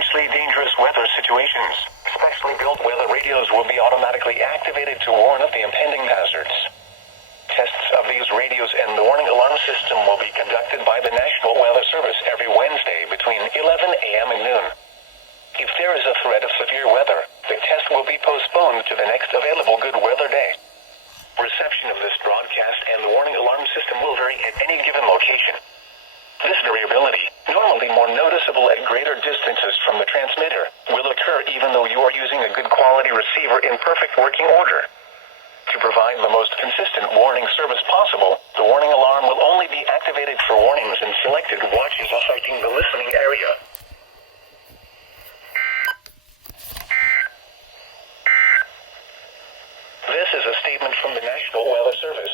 potentially dangerous weather situations. Specially built weather radios will be automatically activated to warn of the impending hazards. Tests of these radios and the warning alarm system will be conducted by the National Weather Service every Wednesday between 11 a.m. and noon. If there is a threat of severe weather, the test will be postponed to the next available good weather day. Reception of this broadcast and the warning alarm system will vary at any given location. This variability, normally more noticeable at greater distances from the transmitter, will occur even though you are using a good quality receiver in perfect working order. To provide the most consistent warning service possible, the warning alarm will only be activated for warnings in selected watches affecting the listening area. This is a statement from the National Weather Service.